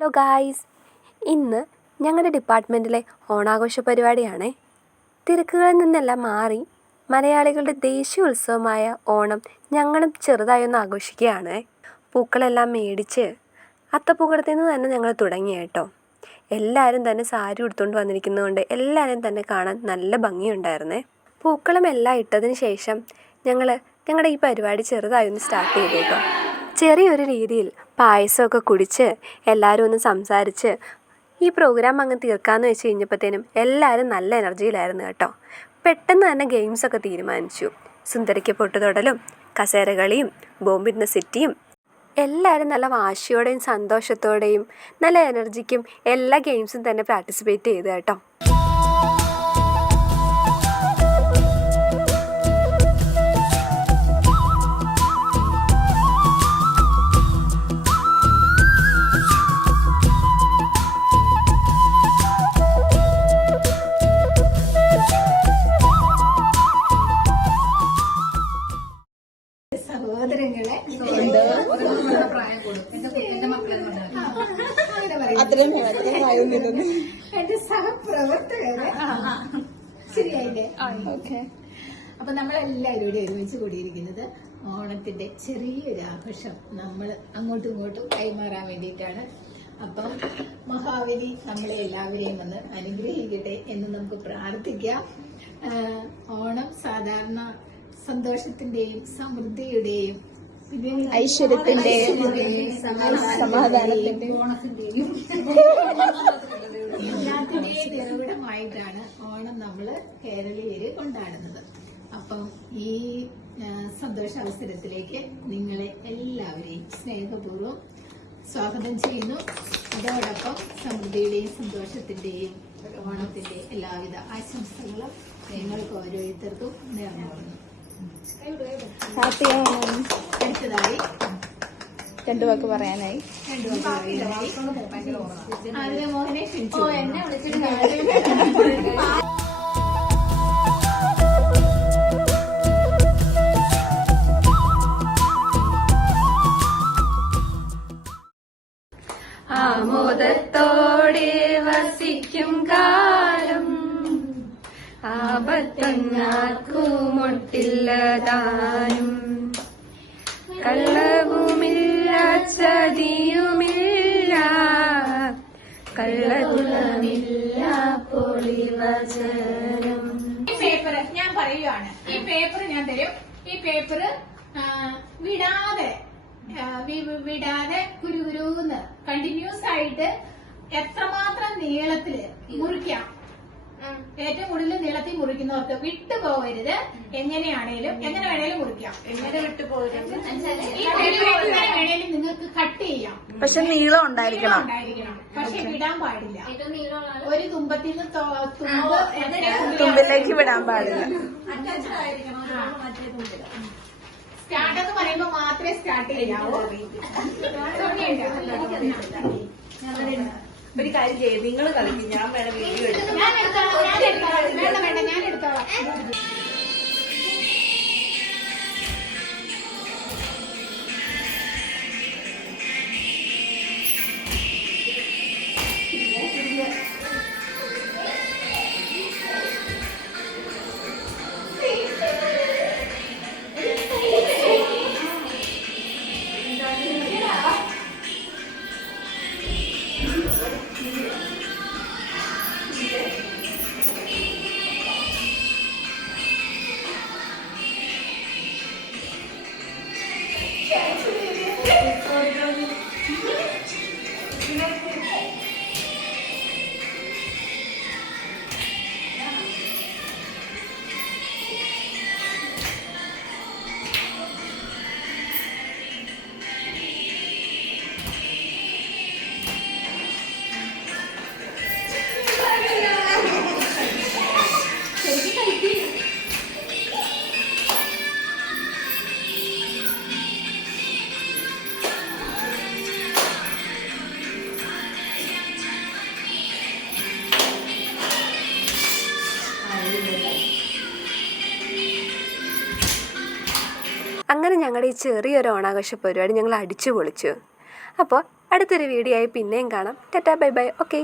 Hello guys, ഇന്ന് ഞങ്ങളുടെ ഡിപ്പാർട്ട്മെൻറ്റിലെ ഓണാഘോഷ പരിപാടിയാണേ. തിരക്കുകളിൽ നിന്നെല്ലാം മാറി മലയാളികളുടെ ദേശീയ ഉത്സവമായ ഓണം ഞങ്ങളും ചെറുതായൊന്ന് ആഘോഷിക്കുകയാണ്. പൂക്കളെല്ലാം മേടിച്ച് അത്തപ്പൂക്കളത്തിൽ നിന്ന് തന്നെ ഞങ്ങൾ തുടങ്ങി കേട്ടോ. എല്ലാവരും തന്നെ സാരി ഉടുത്തുകൊണ്ട് വന്നിരിക്കുന്നതുകൊണ്ട് എല്ലാവരും തന്നെ കാണാൻ നല്ല ഭംഗിയുണ്ടായിരുന്നേ. പൂക്കളമെല്ലാം ഇട്ടതിന് ശേഷം ഞങ്ങളുടെ ഈ പരിപാടി ചെറുതായൊന്ന് സ്റ്റാർട്ട് ചെയ്തു കേട്ടോ. ചെറിയൊരു രീതിയിൽ പായസമൊക്കെ കുടിച്ച് എല്ലാവരും ഒന്ന് സംസാരിച്ച് ഈ പ്രോഗ്രാം അങ്ങ് തീർക്കാമെന്ന് വെച്ച് കഴിഞ്ഞപ്പോഴത്തേനും എല്ലാവരും നല്ല എനർജിയിലായിരുന്നു കേട്ടോ. പെട്ടെന്ന് തന്നെ ഗെയിംസൊക്കെ തീരുമാനിച്ചു. സുന്ദരിക്ക് പൊട്ടുതൊടലും കസേരകളിയും ബോംബിടുന്ന സിറ്റിയും എല്ലാവരും നല്ല വാശിയോടെയും സന്തോഷത്തോടെയും നല്ല എനർജിക്കും എല്ലാ ഗെയിംസും തന്നെ പാർട്ടിസിപ്പേറ്റ് ചെയ്തു കേട്ടോ. സഹോദരങ്ങളെ എന്റെ സഹപ്രവർത്തകരെ ശരിയായില്ലേ? അപ്പൊ നമ്മളെല്ലാവരും കൂടി ഒരുമിച്ച് കൂടിയിരിക്കുന്നത് ഓണത്തിന്റെ ചെറിയൊരു ആഘോഷം നമ്മൾ അങ്ങോട്ടും ഇങ്ങോട്ടും കൈമാറാൻ വേണ്ടിയിട്ടാണ്. അപ്പം മഹാബലി നമ്മളെ എല്ലാവരെയും ഒന്ന് അനുഗ്രഹിക്കട്ടെ എന്ന് നമുക്ക് പ്രാർത്ഥിക്കാം. ഓണം സാധാരണ സന്തോഷത്തിന്റെയും സമൃദ്ധിയുടെയും ഐശ്വര്യത്തിന്റെയും സമാധാനത്തിന്റെയും ഓണത്തിന്റെയും എല്ലാത്തിന്റെയും നിറവിടമായിട്ടാണ് ഓണം നമ്മള് കേരളീയര് കൊണ്ടാടുന്നത്. അപ്പം ഈ സന്തോഷ അവസരത്തിലേക്ക് നിങ്ങളെ എല്ലാവരെയും സ്നേഹപൂർവ്വം സ്വാഗതം ചെയ്യുന്നു. അതോടൊപ്പം സമൃദ്ധിയുടെയും സന്തോഷത്തിന്റെയും ഓണത്തിന്റെ എല്ലാവിധ ആശംസകളും നിങ്ങൾക്ക് ഓരോരുത്തർക്കും നേർന്നു. അടുത്തതായി രണ്ടു വാക്ക് പറയാനായി മോഹനെ ക്ഷണിച്ചു. ആമോദത്തോടെ വസിക്കും കാലം ആപത്തങ്ങാർക്കുമൊട്ടില്ലതാനും കള്ളവുമില്ല ചതിയുമില്ല കള്ളതുലമില്ല പൊളിവചനം. ഈ പേപ്പർ ഞാൻ പറയുകയാണ്. ഈ പേപ്പർ ഞാൻ തരും. ഈ പേപ്പർ വിടാതെ കുരുകുരുന്ന് കണ്ടിന്യൂസ് ആയിട്ട് എത്രമാത്രം നീളത്തില് മുറിക്കാം, ഏറ്റവും കൂടുതൽ നീളത്തിൽ മുറിക്കുന്നവർക്ക് വിട്ടുപോകരുത്. എങ്ങനെ വേണേലും മുറിക്കാം. എങ്ങനെ വിട്ടുപോകരുത്? ഈ വേണേലും നിങ്ങൾക്ക് കട്ട് ചെയ്യാം. പക്ഷെ നീളം ഉണ്ടായിരിക്കണം. പക്ഷെ വിടാൻ പാടില്ല. ഒരു തുമ്പത്തിൽ നിന്ന് തുമ്പിലേക്ക് വിടാൻ പാടില്ല. സ്റ്റാർട്ട് എന്ന് പറയുമ്പോ മാത്രമേ സ്റ്റാർട്ട് ചെയ്യാവൂ. ഒരു കാര്യം ചെയ്യും, നിങ്ങൾ കളിക്കും, ഞാൻ വേണം വീഡിയോ എടുക്കാം. ഞാൻ എടുത്തോളാം. അങ്ങനെ ഞങ്ങളുടെ ഈ ചെറിയൊരു ഓണാഘോഷ പരിപാടി ഞങ്ങൾ അടിച്ചു പൊളിച്ചു. അപ്പോൾ അടുത്തൊരു വീഡിയോ ആയി പിന്നെയും കാണാം. Tata bye bye. ഓക്കെ.